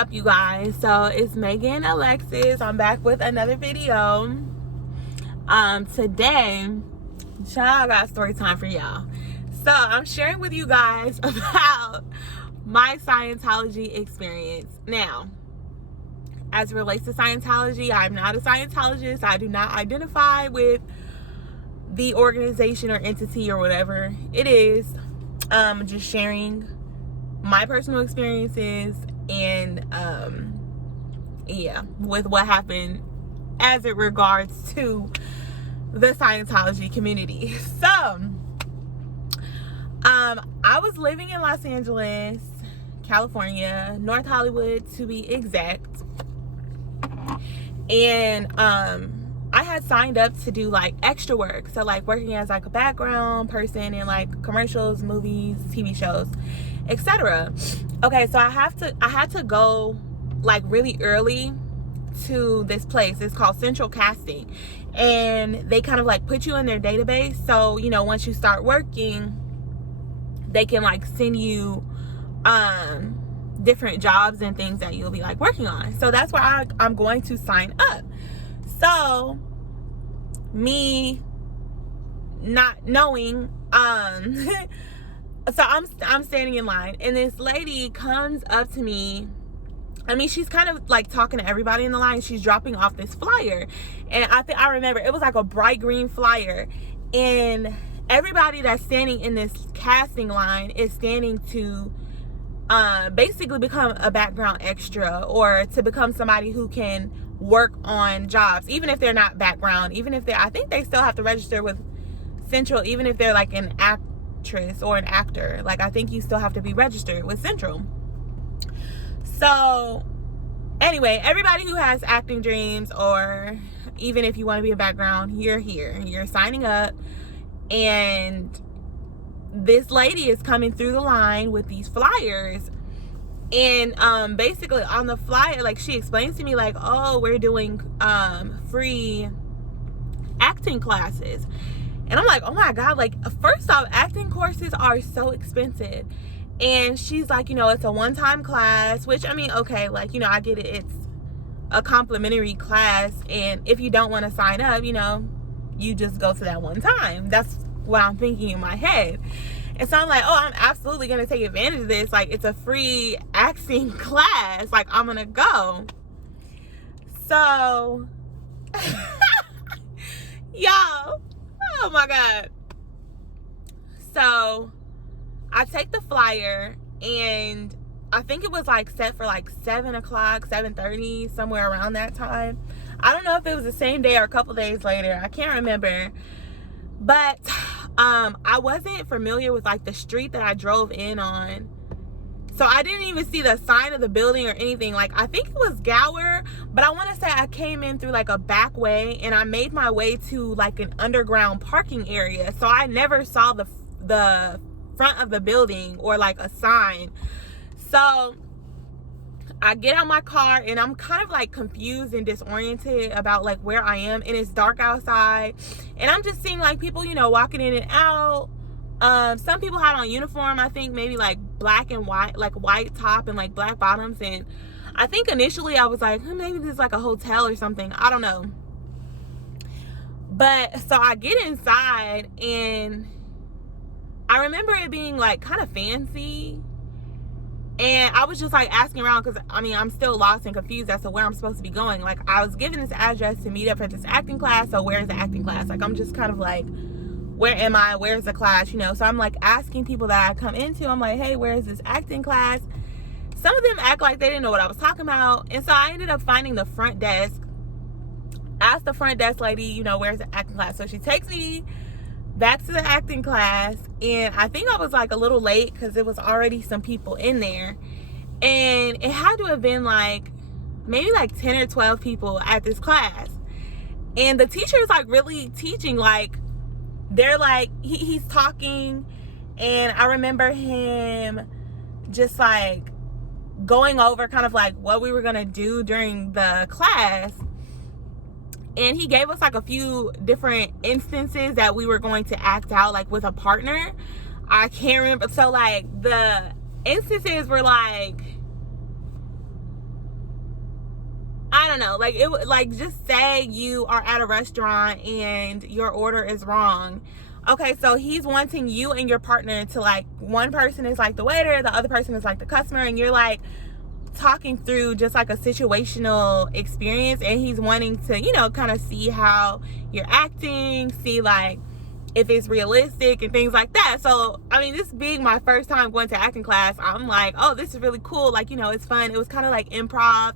up, you guys? So it's Megan Alexis. I'm back with another video. Today, I got story time for y'all. So I'm sharing with you guys about my Scientology experience. Now, as it relates to Scientology, I'm not a Scientologist. I do not identify with the organization or entity or whatever it is. Just sharing my personal experiences and with what happened as it regards to the Scientology community. So I was living in Los Angeles, California, North Hollywood to be exact, and I had signed up to do like extra work, so like working as like a background person in like commercials, movies, TV shows, etc. Okay, so I had to go like really early to this place. It's called Central Casting, and they kind of like put you in their database, so you know, once you start working, they can like send you different jobs and things that you'll be like working on. So that's where I'm going to sign up. So me not knowing, so I'm standing in line, and this lady comes up to me. I mean, she's kind of like talking to everybody in the line. She's dropping off this flyer, and I remember it was like a bright green flyer, and everybody that's standing in this casting line is standing to basically become a background extra, or to become somebody who can work on jobs, even if they're not background, even if I think they still have to register with Central, even if they're like an actress or an actor. Like, I think you still have to be registered with Central. So anyway, everybody who has acting dreams, or even if you want to be a background, you're here, you're signing up. And this lady is coming through the line with these flyers, and basically on the flyer, like, she explains to me like, oh, we're doing free acting classes. And I'm like, oh my god, like, first off, acting courses are so expensive. And she's like, you know, it's a one-time class, which, I mean, okay, like, you know, I get it, it's a complimentary class, and if you don't want to sign up, you know, you just go to that one time. That's what I'm thinking in my head. And so I'm like, oh, I'm absolutely going to take advantage of this. Like, it's a free acting class. Like, I'm going to go. So, y'all, oh my God. So, I take the flyer, and I think it was like set for like 7 o'clock, 7:30, somewhere around that time. I don't know if it was the same day or a couple days later. I can't remember. But I wasn't familiar with like the street that I drove in on, so I didn't even see the sign of the building or anything. Like, I think it was Gower, but I want to say I came in through like a back way, and I made my way to like an underground parking area, so I never saw the front of the building or like a sign. So I get out my car, and I'm kind of like confused and disoriented about like where I am, and it's dark outside, and I'm just seeing like people, you know, walking in and out. Some people had on uniform, I think maybe like black and white, like white top and like black bottoms. And I think initially I was like, maybe this is like a hotel or something, I don't know. But so I get inside, and I remember it being like kind of fancy. And I was just like asking around, because I mean, I'm still lost and confused as to where I'm supposed to be going. Like, I was given this address to meet up at this acting class, so where's the acting class? Like, I'm just kind of like, where am I? Where's the class? You know, so I'm like asking people that I come into, I'm like, hey, where's this acting class? Some of them act like they didn't know what I was talking about. And so I ended up finding the front desk, asked the front desk lady, you know, where's the acting class? So she takes me back to the acting class, and I think I was like a little late because there was already some people in there, and it had to have been like maybe like 10 or 12 people at this class. And the teacher is like really teaching, like they're like he's talking, and I remember him just like going over kind of like what we were gonna do during the class. And he gave us like a few different instances that we were going to act out, like with a partner. I can't remember. So like the instances were like, I don't know, like, it would, like, just say you are at a restaurant and your order is wrong. Okay, so he's wanting you and your partner to, like, one person is like the waiter, the other person is like the customer, and you're like talking through just like a situational experience, and he's wanting to, you know, kind of see how you're acting, see like if it's realistic and things like that. So I mean, this being my first time going to acting class, I'm like, oh, this is really cool. Like, you know, it's fun. It was kind of like improv,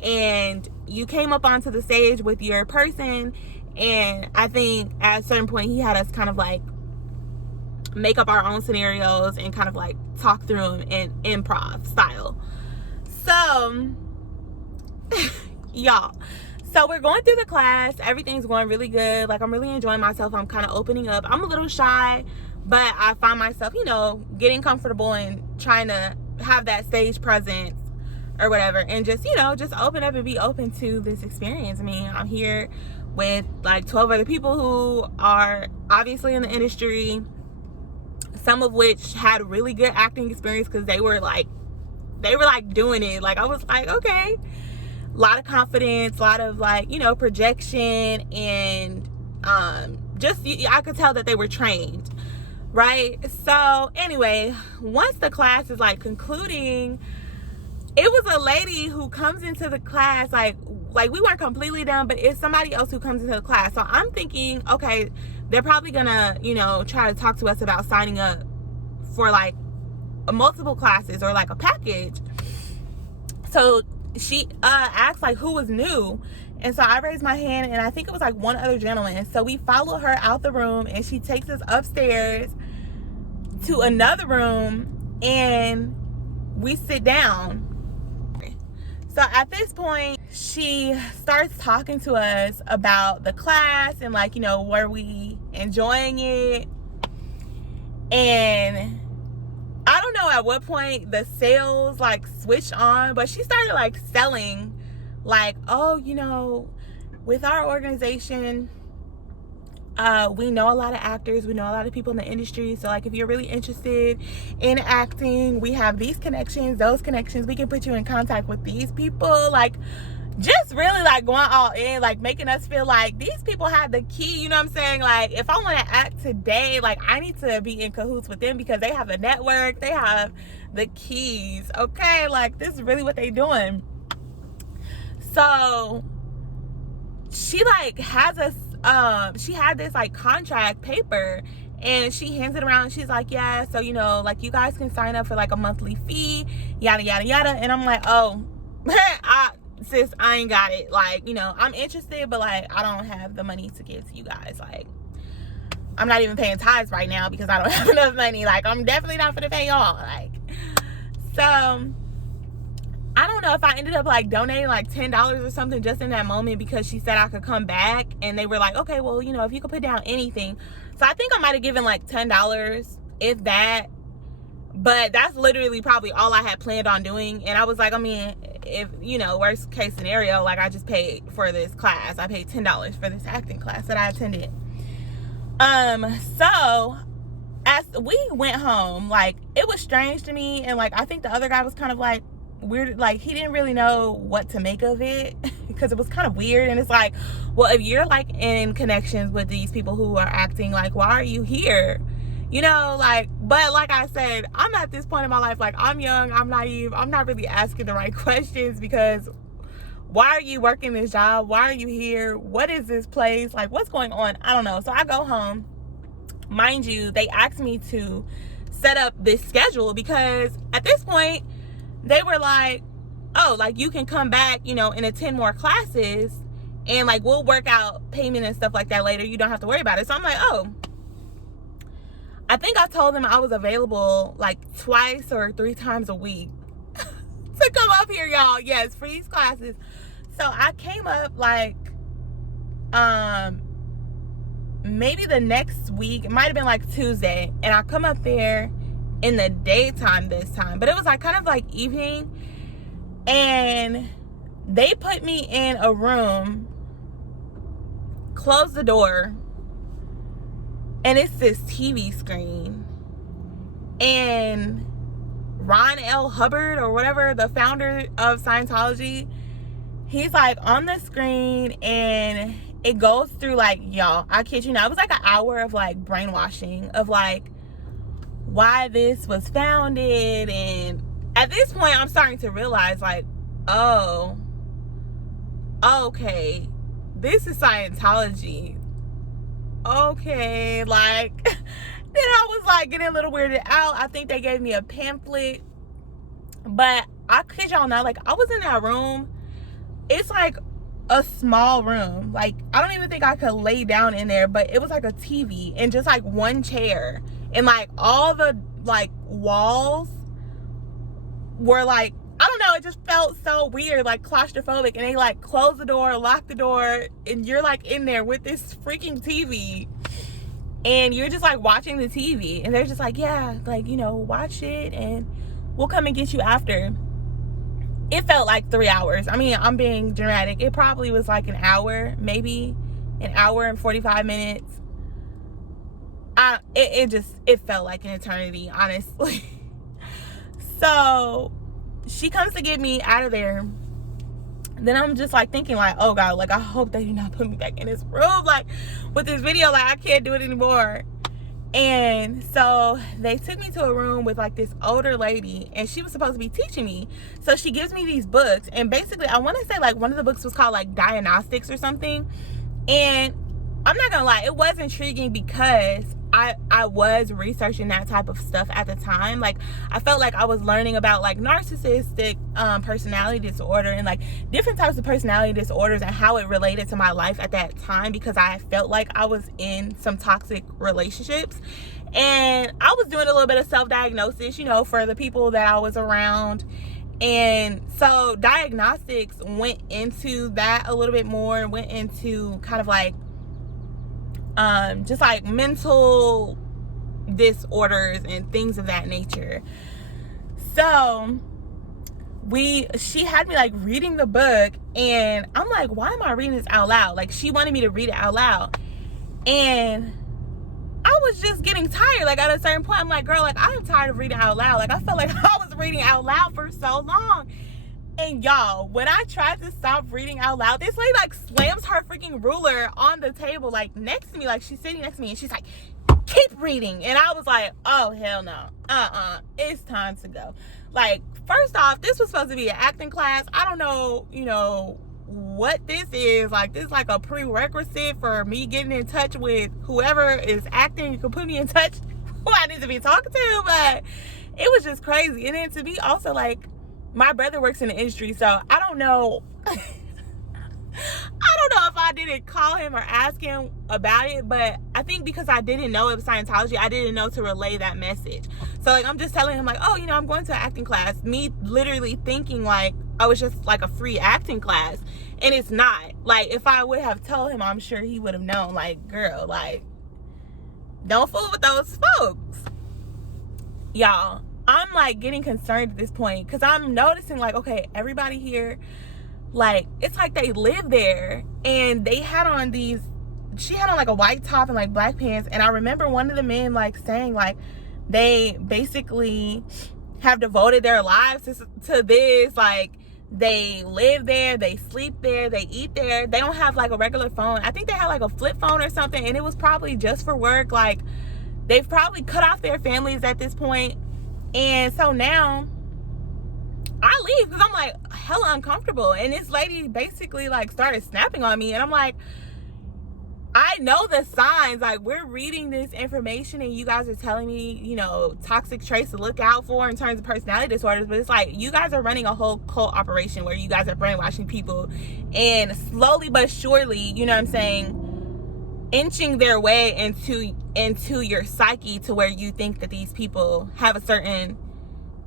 and you came up onto the stage with your person, and I think at a certain point he had us kind of like make up our own scenarios and kind of like talk through them in improv style. So y'all, so we're going through the class, everything's going really good, like I'm really enjoying myself, I'm kind of opening up, I'm a little shy, but I find myself, you know, getting comfortable and trying to have that stage presence or whatever, and just, you know, just open up and be open to this experience. I mean, I'm here with like 12 other people who are obviously in the industry, some of which had really good acting experience because they were like doing it. Like, I was like, okay, a lot of confidence, a lot of like, you know, projection, and just, I could tell that they were trained, right? So anyway, once the class is like concluding, it was a lady who comes into the class, like we weren't completely done, but it's somebody else who comes into the class. So I'm thinking, okay, they're probably gonna, you know, try to talk to us about signing up for like multiple classes or like a package. So she asked like who was new, and so I raised my hand, and I think it was like one other gentleman. So we follow her out the room, and she takes us upstairs to another room, and we sit down. So at this point, she starts talking to us about the class and like, you know, were we enjoying it? And I don't know at what point the sales like switched on, but she started like selling like, oh, you know, with our organization, we know a lot of actors, we know a lot of people in the industry, so like if you're really interested in acting, we have these connections, those connections, we can put you in contact with these people. Like, just really like going all in, like making us feel like these people have the key, you know what I'm saying? Like, if I want to act today, like I need to be in cahoots with them because they have the network, they have the keys, okay? Like, this is really what they doing. So she like has us, she had this like contract paper, and she hands it around, and she's like, yeah, so, you know, like you guys can sign up for like a monthly fee, yada yada yada. And I'm like, oh, sis, I ain't got it. Like, you know, I'm interested, but like I don't have the money to give to you guys. Like, I'm not even paying tithes right now because I don't have enough money. Like, I'm definitely not gonna pay y'all. Like, so I don't know if I ended up like donating like $10 or something just in that moment, because she said I could come back, and they were like, okay, well, you know, if you could put down anything. So I think I might have given like $10, if that, but that's literally probably all I had planned on doing. And I was like, I mean, if, you know, worst case scenario, like I just paid for this class, I paid $10 for this acting class that I attended. So as we went home, like it was strange to me, and like I think the other guy was kind of like weird, like he didn't really know what to make of it because it was kind of weird. And it's like, well, if you're like in connections with these people who are acting, like why are you here, you know? Like, but like I said, I'm at this point in my life, like I'm young, I'm naive, I'm not really asking the right questions, because why are you working this job, why are you here, what is this place, like what's going on? I don't know. So I go home, mind you, they asked me to set up this schedule, because at this point they were like, oh, like you can come back, you know, and attend more classes, and like we'll work out payment and stuff like that later, you don't have to worry about it. So I'm like, oh, I think I told them I was available like 2 or 3 times a week to come up here, y'all. Yes, for these classes. So I came up like maybe the next week, it might have been like Tuesday, and I come up there in the daytime this time, but it was like kind of like evening, and they put me in a room, closed the door, and it's this TV screen, and Ron L. Hubbard or whatever, the founder of Scientology, he's like on the screen, and it goes through, like, y'all, I kid you not, it was like an hour of like brainwashing of like why this was founded. And at this point I'm starting to realize, like, oh, okay, this is Scientology. Okay, like, then I was like getting a little weirded out. I think they gave me a pamphlet, but I kid y'all not, like, I was in that room. It's like a small room. Like, I don't even think I could lay down in there, but it was like a TV and just like one chair, and like all the like walls were like, I don't know, it just felt so weird, like claustrophobic. And they like close the door, lock the door, and you're like in there with this freaking TV, and you're just like watching the TV, and they're just like, yeah, like, you know, watch it and we'll come and get you after. It felt like 3 hours. I mean, I'm being dramatic. It probably was like an hour, maybe an hour and 45 minutes. It felt like an eternity, honestly. So she comes to get me out of there. Then I'm just like thinking, like, oh God, like, I hope they do not put me back in this room, like, with this video. Like, I can't do it anymore. And so they took me to a room with like this older lady, and she was supposed to be teaching me. So she gives me these books, and basically I want to say like one of the books was called like Diagnostics or something. And I'm not gonna lie, it was intriguing because I was researching that type of stuff at the time. Like, I felt like I was learning about like narcissistic personality disorder and like different types of personality disorders and how it related to my life at that time, because I felt like I was in some toxic relationships. And I was doing a little bit of self-diagnosis, you know, for the people that I was around. And so diagnostics went into that a little bit more, went into kind of like just like mental disorders and things of that nature. So she had me like reading the book, and I'm like, why am I reading this out loud? Like, she wanted me to read it out loud, and I was just getting tired. Like, at a certain point I'm like, girl, like, I'm tired of reading out loud. Like, I felt like I was reading out loud for so long. And y'all, when I tried to stop reading out loud, this lady like slams her freaking ruler on the table, like next to me, like she's sitting next to me, and she's like, keep reading. And I was like, oh hell no, it's time to go. Like, first off, this was supposed to be an acting class. I don't know, you know, what this is. Like, this is like a prerequisite for me getting in touch with whoever is acting. You can put me in touch who I need to be talking to, but it was just crazy. And then to me also, like, my brother works in the industry, so I don't know. I don't know if I didn't call him or ask him about it, but I think because I didn't know it was Scientology, I didn't know to relay that message. So like, I'm just telling him like, oh, you know, I'm going to an acting class. Me literally thinking like I was just like a free acting class, and it's not. Like, if I would have told him, I'm sure he would have known, like, girl, like, don't fool with those folks. Y'all, I'm like getting concerned at this point, because I'm noticing like, okay, everybody here, like, it's like they live there, and they had on these, she had on like a white top and like black pants. And I remember one of the men like saying like they basically have devoted their lives to this. Like, they live there, they sleep there, they eat there. They don't have like a regular phone. I think they had like a flip phone or something, and it was probably just for work. Like, they've probably cut off their families at this point. And so now I leave because I'm like hella uncomfortable. And this lady basically like started snapping on me, and I'm like, I know the signs. Like, we're reading this information and you guys are telling me, you know, toxic traits to look out for in terms of personality disorders, but it's like, you guys are running a whole cult operation where you guys are brainwashing people, and slowly but surely, you know what I'm saying, inching their way into your psyche to where you think that these people have a certain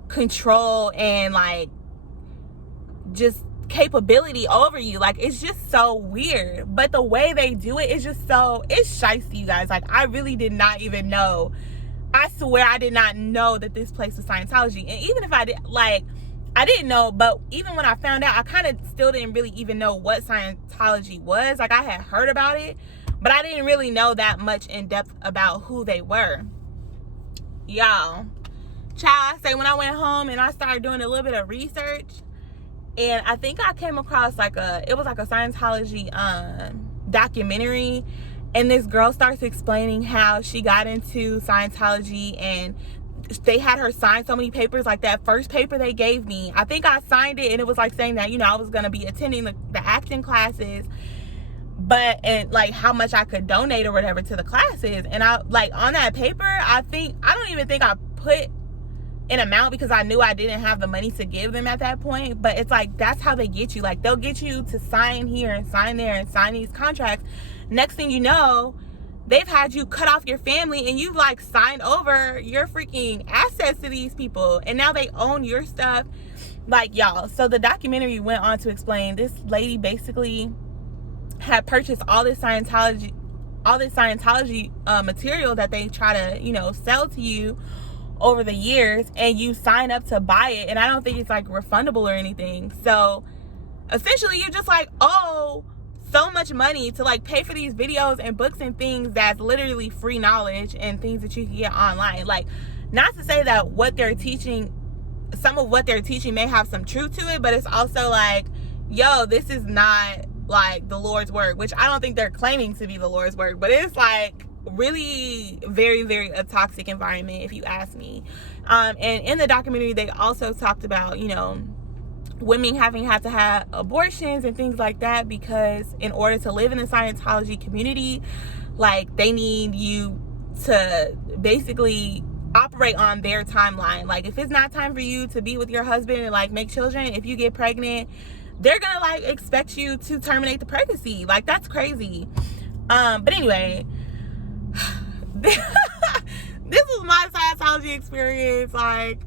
control and like just capability over you. Like, it's just so weird, but the way they do it is just so, it's shiesty, you guys. Like, I really did not even know, I swear I did not know that this place was Scientology. And even if I did, like, I didn't know, but even when I found out, I kind of still didn't really even know what Scientology was. Like, I had heard about it, but I didn't really know that much in depth about who they were. Y'all, child, I say when I went home and I started doing a little bit of research, And I think I came across it was like a Scientology documentary, and this girl starts explaining how she got into Scientology, and they had her sign so many papers. Like that first paper they gave me, I think I signed it, and it was like saying that, you know, I was going to be attending the acting classes, and like how much I could donate or whatever to the classes. And I, like, on that paper, I don't even think I put an amount, because I knew I didn't have the money to give them at that point. But it's like, that's how they get you. Like, they'll get you to sign here and sign there and sign these contracts. Next thing you know, they've had you cut off your family, and you've like signed over your freaking assets to these people, and now they own your stuff. Like, y'all, so the documentary went on to explain this lady basically had purchased all this Scientology material that they try to, you know, sell to you over the years, and you sign up to buy it, and I don't think it's like refundable or anything. So essentially you're just like, oh, so much money to like pay for these videos and books and things that's literally free knowledge and things that you can get online. Like, not to say that what they're teaching, some of what they're teaching may have some truth to it, but it's also like, yo, this is not like the Lord's word, which I don't think they're claiming to be the Lord's word, but it's like really very, very a toxic environment, if you ask me. And in the documentary, they also talked about, you know, women having had to have abortions and things like that, because in order to live in the Scientology community, like, they need you to basically operate on their timeline. Like, if it's not time for you to be with your husband and like make children, if you get pregnant, they're gonna like expect you to terminate the pregnancy. Like, that's crazy. But anyway, this was my Scientology experience. Like,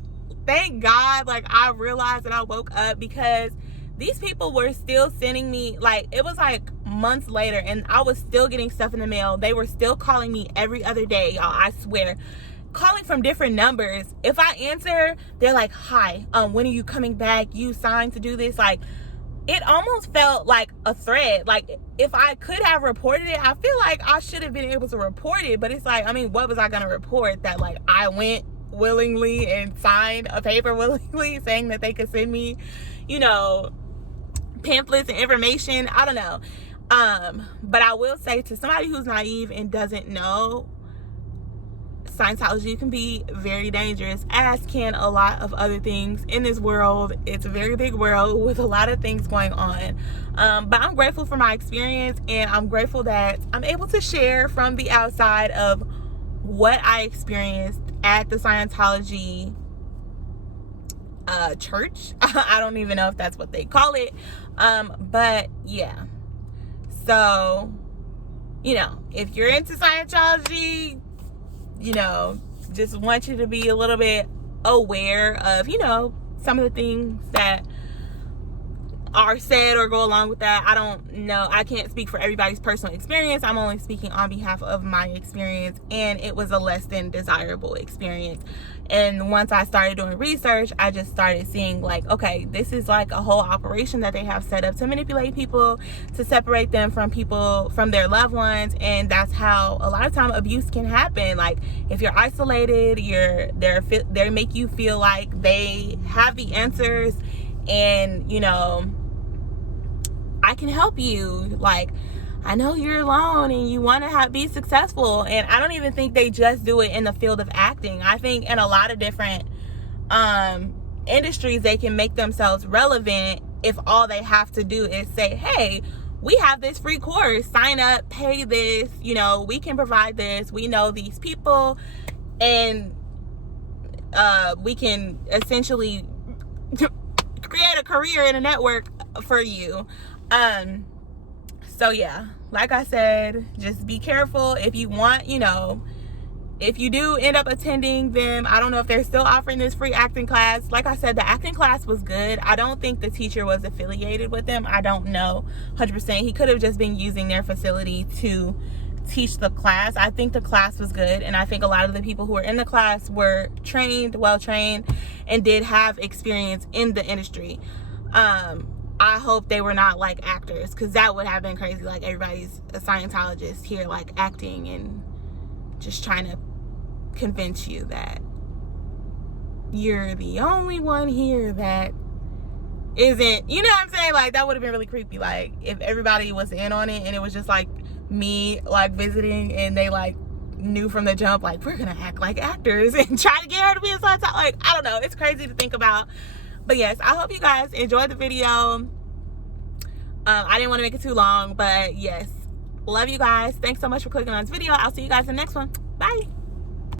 thank God, like, I realized that I woke up, because these people were still sending me, like, it was like months later, and I was still getting stuff in the mail. They were still calling me every other day, y'all, I swear, calling from different numbers. If I answer, they're like, hi, when are you coming back? You signed to do this. Like, it almost felt like a threat. Like, if I could have reported it, I feel like I should have been able to report it. But it's like, I mean, what was I going to report? That like I went willingly and signed a paper willingly saying that they could send me, you know, pamphlets and information? I don't know. But I will say, to somebody who's naive and doesn't know, Scientology can be very dangerous, as can a lot of other things in this world. It's a very big world with a lot of things going on. But I'm grateful for my experience, and I'm grateful that I'm able to share from the outside of what I experienced at the Scientology church. I don't even know if that's what they call it. But yeah. So, you know, if you're into Scientology, you know, just want you to be a little bit aware of, you know, some of the things that are said or go along with that. I don't know. I can't speak for everybody's personal experience. I'm only speaking on behalf of my experience, and it was a less than desirable experience. And once I started doing research, I just started seeing like, okay, this is like a whole operation that they have set up to manipulate people, to separate them from people, from their loved ones. And that's how a lot of time abuse can happen. Like, if you're isolated, they make you feel like they have the answers, and, you know, I can help you. Like, I know you're alone and you want to be successful. And I don't even think they just do it in the field of acting. I think in a lot of different industries, they can make themselves relevant if all they have to do is say, hey, we have this free course, sign up, pay this, you know, we can provide this, we know these people, and we can essentially create a career in a network for you. So yeah, like I said, just be careful. If you want, you know, if you do end up attending them, I don't know if they're still offering this free acting class. Like I said, the acting class was good. I don't think the teacher was affiliated with them. I don't know 100%. He could have just been using their facility to teach the class. I think the class was good, and I think a lot of the people who were in the class were trained, well trained, and did have experience in the industry. I hope they were not like actors, because that would have been crazy. Like, everybody's a Scientologist here, like acting and just trying to convince you that you're the only one here that isn't, you know what I'm saying? Like, that would have been really creepy. Like, if everybody was in on it and it was just like me like visiting and they like knew from the jump, like, we're gonna act like actors and try to get her to be a Scientology. Like, I don't know, it's crazy to think about. But yes, I hope you guys enjoyed the video. I didn't want to make it too long, but yes, love you guys. Thanks so much for clicking on this video. I'll see you guys in the next one. Bye.